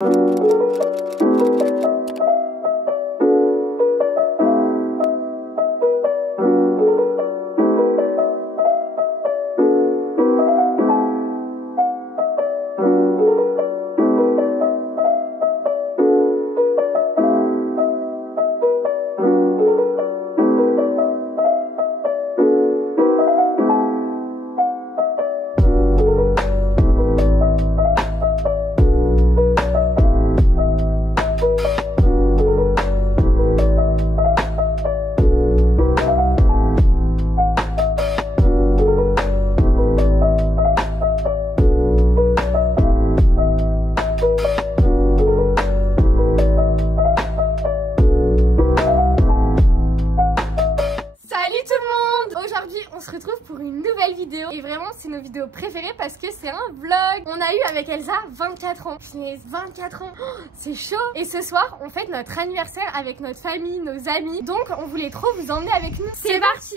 On se retrouve pour une nouvelle vidéo et vraiment c'est nos vidéos préférées parce que c'est un vlog. On a eu avec Elsa 24 ans. Punaise, 24 ans, oh, c'est chaud. Et ce soir on fête notre anniversaire avec notre famille, nos amis. Donc on voulait trop vous emmener avec nous. C'est parti.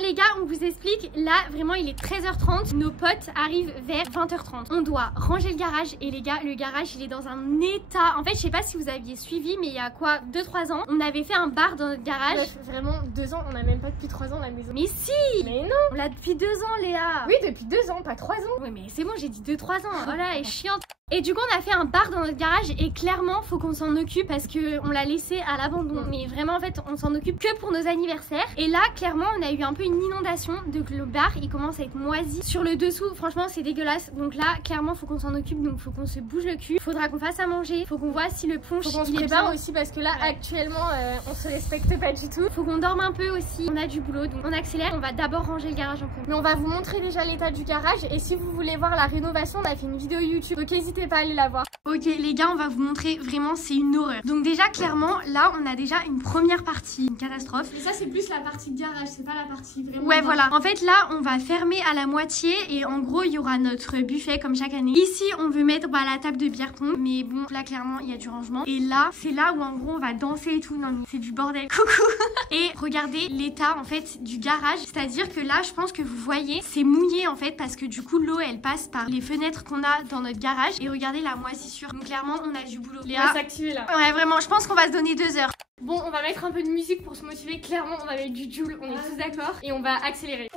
Les gars, on vous explique, là vraiment il est 13h30, nos potes arrivent vers 20h30. On doit ranger le garage et les gars, le garage il est dans un état. En fait, je sais pas si vous aviez suivi, mais il y a quoi 2-3 ans, on avait fait un bar dans notre garage. Bref, vraiment 2 ans, on a même pas depuis 3 ans la maison. Mais si. Mais non. On l'a depuis 2 ans Léa. Oui, depuis 2 ans, pas 3 ans. Oui mais c'est bon, j'ai dit 2-3 ans, voilà, elle est chiante. Et du coup on a fait un bar dans notre garage et clairement faut qu'on s'en occupe parce que on l'a laissé à l'abandon. Mais vraiment en fait on s'en occupe que pour nos anniversaires. Et là clairement on a eu un peu une inondation, donc le bar il commence à être moisi sur le dessous, franchement c'est dégueulasse. Donc là clairement faut qu'on s'en occupe, donc faut qu'on se bouge le cul, faudra qu'on fasse à manger, faut qu'on voit si le punch faut qu'on se prépare aussi parce que là actuellement on se respecte pas du tout. Faut qu'on dorme un peu aussi, on a du boulot donc on accélère. On va d'abord ranger le garage en premier. Mais on va vous montrer déjà l'état du garage et si vous voulez voir la rénovation on a fait une vidéo YouTube, donc n'hésitez pas à aller la voir. Ok les gars, on va vous montrer, vraiment c'est une horreur. Donc déjà clairement là on a déjà une première partie, une catastrophe. Et ça c'est plus la partie de garage, c'est pas la partie vraiment. Ouais voilà, en fait là on va fermer à la moitié et en gros il y aura notre buffet comme chaque année. Ici on veut mettre la table de bière pong, mais bon là clairement il y a du rangement. Et là c'est là où en gros on va danser et tout, non mais c'est du bordel. Coucou. Et regardez l'état en fait du garage, c'est à dire que là je pense que vous voyez c'est mouillé en fait parce que du coup l'eau elle passe par les fenêtres qu'on a dans notre garage. Et regardez la moisissure, donc clairement on a du boulot. Léa, on va s'activer là. Ouais vraiment, je pense qu'on va se donner 2 heures. Bon, on va mettre un peu de musique pour se motiver, clairement on va mettre du Joule, on est tous d'accord. Et on va accélérer.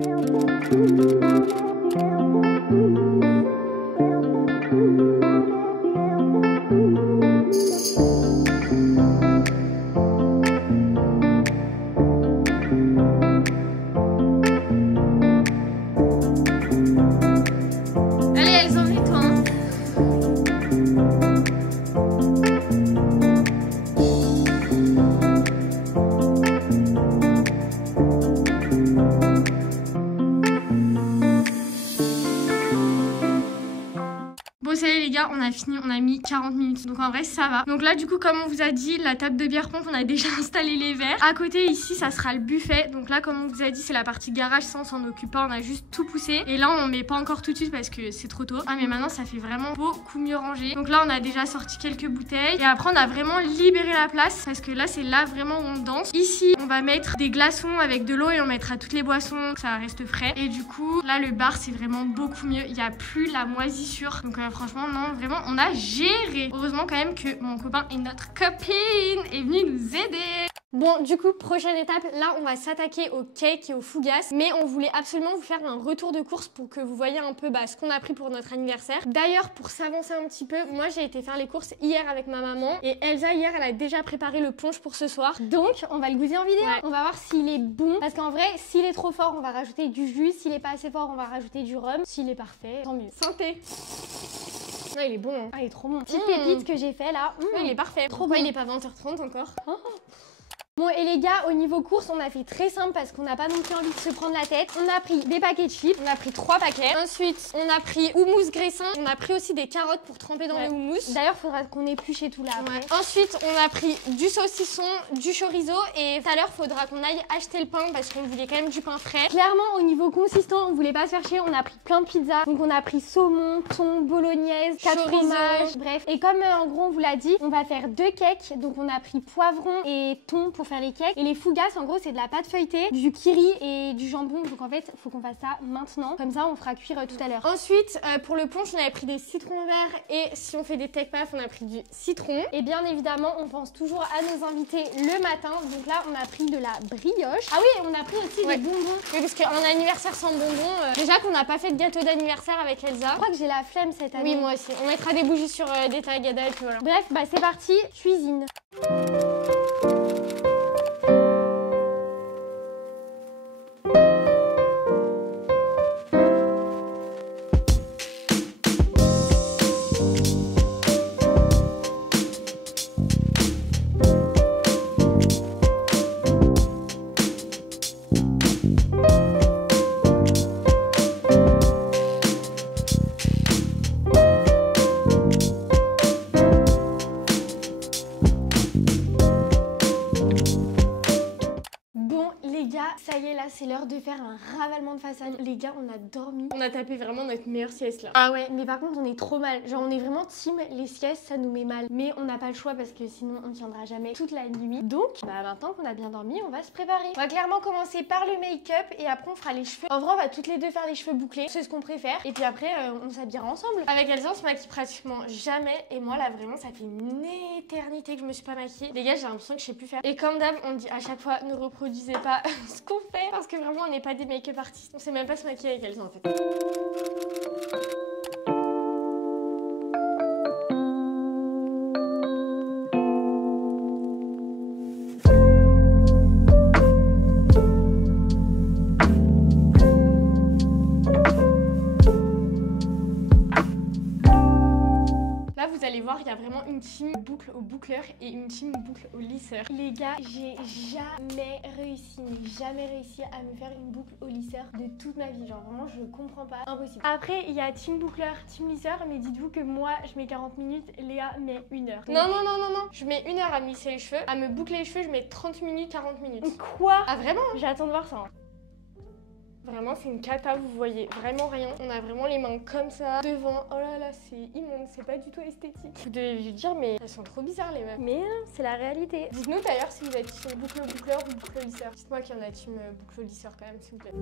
Les gars, on a fini, on a mis 40 minutes, donc en vrai ça va. Donc là du coup comme on vous a dit, la table de bière pompe on a déjà installé les verres. À côté ici ça sera le buffet, donc là comme on vous a dit c'est la partie garage, ça on s'en occupe pas, on a juste tout poussé. Et là on met pas encore tout de suite parce que c'est trop tôt. Ah mais maintenant ça fait vraiment beaucoup mieux rangé. Donc là on a déjà sorti quelques bouteilles et après on a vraiment libéré la place parce que là c'est là vraiment où on danse. Ici on va mettre des glaçons avec de l'eau et on mettra toutes les boissons, que ça reste frais. Et du coup là le bar c'est vraiment beaucoup mieux, il n'y a plus la moisissure. Donc franchement non, vraiment on a géré. Heureusement quand même que mon copain et notre copine est venu nous aider. Bon du coup prochaine étape, là on va s'attaquer au cake et au fougasse. Mais on voulait absolument vous faire un retour de course pour que vous voyez un peu ce qu'on a pris pour notre anniversaire. D'ailleurs pour s'avancer un petit peu, moi j'ai été faire les courses hier avec ma maman. Et Elsa hier elle a déjà préparé le punch pour ce soir. Donc on va le goûter en vidéo. On va voir s'il est bon. Parce qu'en vrai s'il est trop fort on va rajouter du jus. S'il est pas assez fort on va rajouter du rhum. S'il est parfait, tant mieux. Santé. Ouais, il est bon, hein. Ah, il est trop bon. Petite pépite que j'ai fait là. Ouais, il est parfait. Trop bon. Il est pas 20h30 encore. Oh. Bon et les gars, au niveau course, on a fait très simple parce qu'on n'a pas non plus envie de se prendre la tête. On a pris des paquets de chips, on a pris 3 paquets. Ensuite, on a pris houmous graissin. On a pris aussi des carottes pour tremper dans le houmous. D'ailleurs, faudra qu'on épluche et tout là après. Ensuite, on a pris du saucisson, du chorizo et tout à l'heure, faudra qu'on aille acheter le pain parce qu'on voulait quand même du pain frais. Clairement, au niveau consistant, on voulait pas se faire chier. On a pris plein de pizzas. Donc on a pris saumon, thon, bolognaise, 4 fromages, bref. Et comme en gros, on vous l'a dit, on va faire 2 cakes. Donc on a pris poivron et thon pour pour faire les cakes. Et les fougasses, en gros, c'est de la pâte feuilletée, du kiri et du jambon. Donc en fait, faut qu'on fasse ça maintenant. Comme ça, on fera cuire tout à l'heure. Ensuite, pour le punch, on avait pris des citrons verts. Et si on fait des tech puffs, on a pris du citron. Et bien évidemment, on pense toujours à nos invités le matin. Donc là, on a pris de la brioche. Ah oui, on a pris aussi des bonbons. Oui, parce qu'en anniversaire sans bonbons, déjà qu'on n'a pas fait de gâteau d'anniversaire avec Elsa. Je crois que j'ai la flemme cette année. Oui, moi aussi. On mettra des bougies sur des tagada et puis voilà. Bref, bah c'est parti, cuisine. Ça y est, là c'est l'heure de faire un ravalement de façade. Les gars, on a dormi. On a tapé vraiment notre meilleure sieste là. Ah ouais, mais par contre on est trop mal. Genre on est vraiment team, les siestes ça nous met mal. Mais on n'a pas le choix parce que sinon on tiendra jamais toute la nuit. Donc bah maintenant qu'on a bien dormi, on va se préparer. On va clairement commencer par le make-up et après on fera les cheveux. En vrai on va toutes les deux faire les cheveux bouclés, c'est ce qu'on préfère. Et puis après on s'habillera ensemble. Avec Elsa on se maquille pratiquement jamais. Et moi là vraiment ça fait une éternité que je me suis pas maquillée. Les gars j'ai l'impression que je sais plus faire. Et comme d'hab on dit à chaque fois ne reproduisez pas ce qu'on fait parce que vraiment on n'est pas des make-up artistes. On sait même pas se maquiller avec Elsa en fait. Vous allez voir, il y a vraiment une team boucle au boucleur et une team boucle au lisseur. Les gars, j'ai jamais réussi à me faire une boucle au lisseur de toute ma vie. Genre vraiment, je comprends pas. Impossible. Après, il y a team boucleur, team lisseur, mais dites-vous que moi, je mets 40 minutes, Léa met 1 heure. Non. Je mets 1 heure à me lisser les cheveux. À me boucler les cheveux, je mets 30 minutes, 40 minutes. Quoi? Ah vraiment? J'attends de voir ça. Vraiment, c'est une cata, vous voyez vraiment rien. On a vraiment les mains comme ça, devant. Oh là là, c'est immonde, c'est pas du tout esthétique. Vous devez vous dire, mais elles sont trop bizarres les meufs. Mais c'est la réalité. Dites-nous d'ailleurs si vous êtes team boucle au boucleur ou boucle au lisseur. Dites-moi qu'il y en a team boucle au lisseur quand même, s'il vous plaît.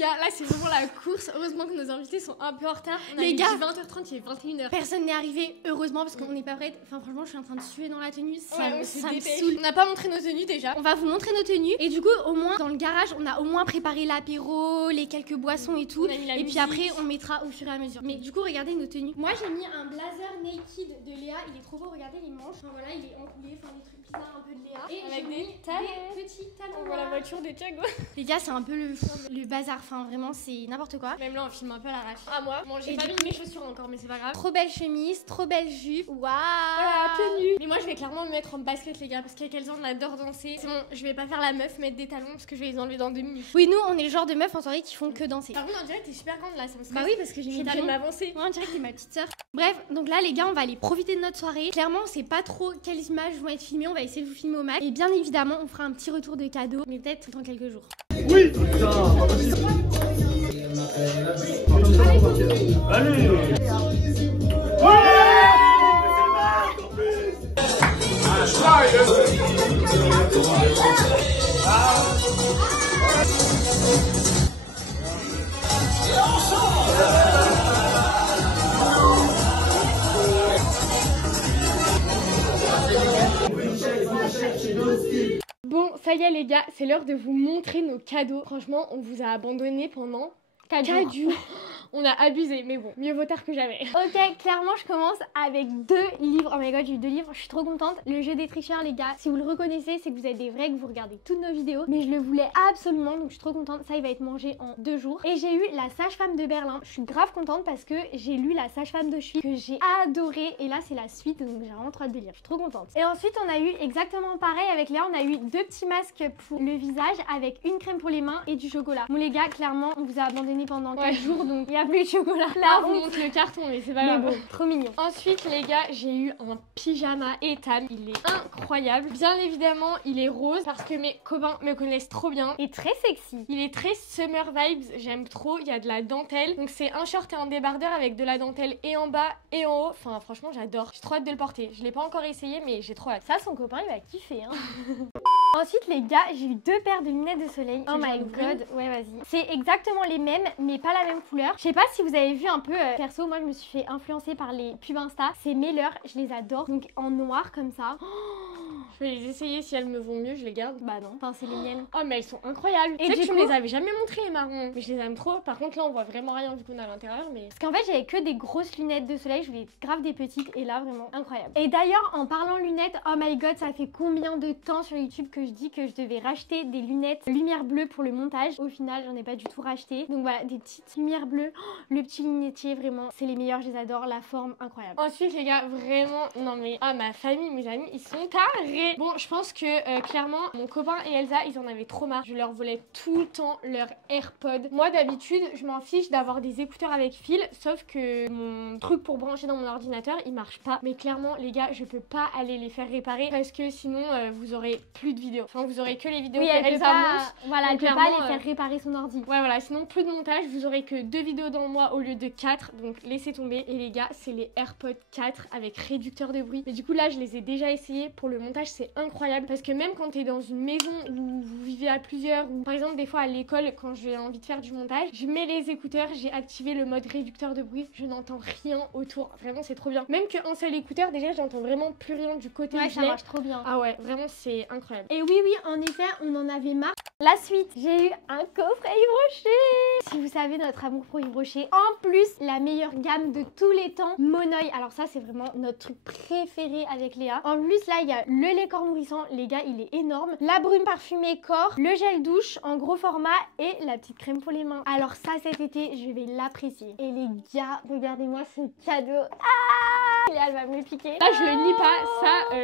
Là c'est vraiment la course. Heureusement que nos invités sont un peu en retard. Les gars, 20h30, il est 21h. Personne n'est arrivé, heureusement, parce qu'on n'est pas prête. Enfin franchement, je suis en train de suer dans la tenue. Ça me saoule. On n'a pas montré nos tenues déjà. On va vous montrer nos tenues. Et du coup, au moins dans le garage, on a au moins préparé l'apéro, les quelques boissons et tout. Et puis après, on mettra au fur et à mesure. Mais du coup, regardez nos tenues. Moi, j'ai mis un blazer naked de Léa. Il est trop beau. Regardez les manches. Enfin voilà, il est enroulé. Enfin des trucs bizarres un peu de Léa. Et avec des petits talons. On voit la voiture des Thiago. Les gars, c'est un peu le bazar. Enfin vraiment, c'est n'importe quoi. Même là, on filme un peu à l'arrache. Ah moi, bon, j'ai pas mis mes chaussures encore, mais c'est pas grave. Trop belle chemise, trop belle jupe. Waouh. Voilà, tenue. Mais moi, je vais clairement me mettre en basket, les gars, parce qu'avec Elsa, on adore danser. C'est bon, je vais pas faire la meuf, mettre des talons, parce que je vais les enlever dans 2 minutes. Oui, nous, on est le genre de meuf en soirée qui font que danser. Par contre, on dirait que t'es super grande là, ça me stresse. Bah oui, parce que j'ai mis talons. M'avancer. Moi, on dirait que t'es ma petite sœur. Bref, donc là, les gars, on va aller profiter de notre soirée. Clairement, on sait pas trop quelles images vont être filmées. On va essayer de vous filmer au max. Et bien évidemment, on fera un petit retour de cadeaux, mais peut-être dans quelques jours. Oui, putain, allez. Bon, ça y est les gars, c'est l'heure de vous montrer nos cadeaux. Franchement, on vous a abandonné pendant 4 jours. on a abusé, mais bon, mieux vaut tard que jamais. Ok, clairement je commence avec 2 livres. Oh my god, j'ai eu 2 livres, je suis trop contente. Le jeu des tricheurs les gars, si vous le reconnaissez, c'est que vous êtes des vrais, que vous regardez toutes nos vidéos. Mais je le voulais absolument, donc je suis trop contente. Ça il va être mangé en 2 jours. Et j'ai eu La Sage-Femme de Berlin. Je suis grave contente parce que j'ai lu La Sage-Femme de Chouy que j'ai adoré. Et là c'est la suite, donc j'ai vraiment trop hâte de lire. Je suis trop contente. Et ensuite on a eu exactement pareil avec Léa, on a eu 2 petits masques pour le visage avec une crème pour les mains et du chocolat. Bon les gars, clairement on vous a abandonné pendant 4 jours, donc il n'y a plus de chocolat. Là on monte le carton, mais c'est pas grave. Mais bon, trop mignon. Ensuite les gars, j'ai eu un pyjama Etam, il est incroyable. Bien évidemment il est rose parce que mes copains me connaissent trop bien. Et très sexy. Il est très summer vibes, j'aime trop, il y a de la dentelle. Donc c'est un short et un débardeur avec de la dentelle et en bas et en haut. Enfin franchement j'adore, j'ai trop hâte de le porter. Je l'ai pas encore essayé mais j'ai trop hâte. Ça son copain il va kiffer hein. Ensuite les gars, j'ai eu 2 paires de lunettes de soleil. Oh my god, ouais vas-y. C'est exactement les mêmes mais pas la même couleur. Je sais pas si vous avez vu un peu, perso moi je me suis fait influencer par les pubs Insta. C'est Meller, je les adore. Donc en noir comme ça. Je vais les essayer, si elles me vont mieux je les garde. Bah non, enfin c'est les miennes. Oh mais elles sont incroyables. Et tu sais que du tu coup... me les avais jamais montrées les marrons. Mais je les aime trop. Par contre là on voit vraiment rien vu qu'on est à l'intérieur mais... Parce qu'en fait j'avais que des grosses lunettes de soleil, je voulais grave des petites et là vraiment incroyable. Et d'ailleurs en parlant lunettes, oh my god ça fait combien de temps sur YouTube que je dis que je devais racheter des lunettes lumière bleue pour le montage. Au final j'en ai pas du tout racheté. Donc voilà, des petites lumières bleues. Oh, le petit lunetier vraiment, c'est les meilleurs, je les adore, la forme incroyable. Ensuite les gars, vraiment, non mais, ah ma famille, mes amis, ils sont tarés. Bon je pense que clairement mon copain et Elsa ils en avaient trop marre. Je leur volais tout le temps leur AirPod. Moi d'habitude je m'en fiche d'avoir des écouteurs avec fil, sauf que mon truc pour brancher dans mon ordinateur il marche pas. Mais clairement les gars, je peux pas aller les faire réparer parce que sinon vous aurez plus de vidéos. Enfin vous aurez que les vidéos que Elsa monte. Voilà, elle peut pas les faire réparer son ordi. Ouais voilà, sinon plus de montage, vous aurez que 2 vidéos dans le mois au lieu de 4. Donc laissez tomber. Et les gars, c'est les AirPods 4 avec réducteur de bruit. Mais du coup là je les ai déjà essayés. Pour le montage c'est incroyable parce que même quand t'es dans une maison où vous vivez à plusieurs, ou par exemple des fois à l'école quand j'ai envie de faire du montage, je mets les écouteurs, j'ai activé le mode réducteur de bruit, je n'entends rien autour. Vraiment c'est trop bien. Même qu'un seul écouteur déjà j'entends vraiment plus rien du côté ouais, où ça marche trop bien. Ah ouais, vraiment c'est incroyable. Et oui en effet on en avait marre. La suite, j'ai eu un coffret Yves Rocher. Si vous savez notre amour pour Yves Rocher, en plus la meilleure gamme de tous les temps, Monoeil. Alors ça c'est vraiment notre truc préféré avec Léa. En plus là il y a le lait corps nourrissant, les gars il est énorme. La brume parfumée corps, le gel douche en gros format et la petite crème pour les mains. Alors ça cet été je vais l'apprécier. Et les gars, regardez-moi ce cadeau. Ah, Léa elle va me le piquer. Là je le nie pas, ça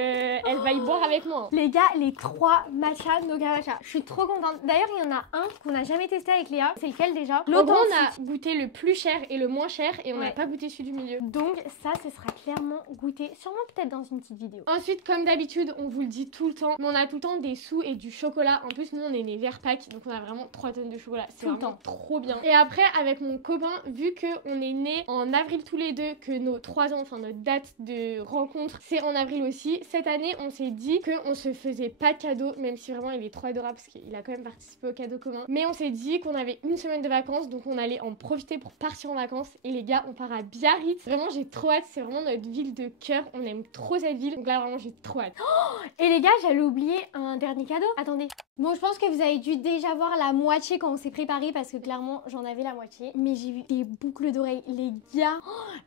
elle va y boire avec moi. Les gars, les 3 matcha Noga Matcha. Je suis trop contente. D'ailleurs il y en a un qu'on n'a jamais testé avec Léa. C'est lequel déjà? L'autre on a goûté le plus cher et le moins cher et on n'a pas goûté celui du milieu. Donc ça ce sera clairement goûté, sûrement peut-être dans une petite vidéo. Ensuite comme d'habitude on vous le dit tout le temps, mais on a tout le temps des sous et du chocolat. En plus nous on est né Verpac, donc on a vraiment 3 tonnes de chocolat. C'est vraiment trop bien. Et après avec mon copain, vu que on est né en avril tous les deux, que nos 3 ans, enfin notre date de rencontre c'est en avril aussi, cette année on s'est dit qu'on se faisait pas de cadeau, même si vraiment il est trop adorable parce qu'il a quand même participé au cadeau commun. Mais on s'est dit qu'on avait une semaine de vacances, donc on allait en profiter pour partir en vacances. Et les gars, on part à Biarritz. Vraiment, j'ai trop hâte. C'est vraiment notre ville de cœur. On aime trop cette ville. Donc là, vraiment, j'ai trop hâte. Oh, et les gars, j'allais oublier un dernier cadeau. Attendez. Bon, je pense que vous avez dû déjà voir la moitié quand on s'est préparé parce que clairement, j'en avais la moitié. Mais j'ai eu des boucles d'oreilles. Les gars,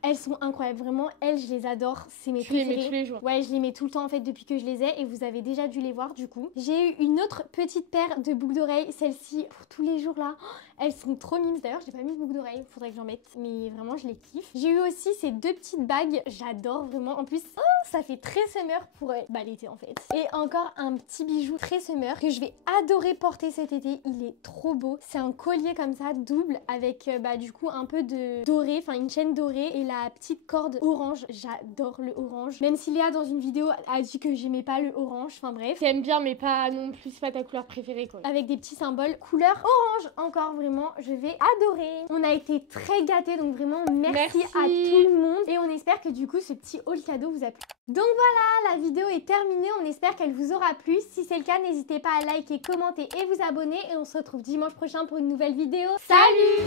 elles sont incroyables. Vraiment, elles, je les adore. C'est mes préférées. Tu les mets tous les jours. Ouais, je les mets tout le temps en fait depuis que je les ai et vous avez déjà dû les voir du coup. J'ai eu une autre petite paire de boucles d'oreilles. Celle-ci, pour tous les jours là. Elles sont trop mimes. D'ailleurs, j'ai pas mis de boucles d'oreilles. Faudrait que j'en mette. Mais vraiment, je les kiffe. J'ai eu aussi ces 2 petites bagues. J'adore vraiment. En plus, ça fait très summer pour l'été en fait. Et encore un petit bijou très summer que je vais adorer porter cet été. Il est trop beau. C'est un collier comme ça, double, avec du coup un peu de doré, enfin une chaîne dorée et la petite corde orange. J'adore le orange. Même si Léa dans une vidéo a dit que j'aimais pas le orange. Enfin bref. T'aimes bien mais pas non plus, c'est pas ta couleur préférée quoi. Avec des petits symboles couleur orange. Encore vraiment, je vais adorer. On a été très gâtés, donc vraiment merci à tout le monde. Et on espère que du coup ce petit haul cadeau vous a plu. Donc voilà, la vidéo est terminée. On espère qu'elle vous aura plu. Si c'est le cas, n'hésitez pas à liker, commenter et vous abonner. Et on se retrouve dimanche prochain pour une nouvelle vidéo. Salut!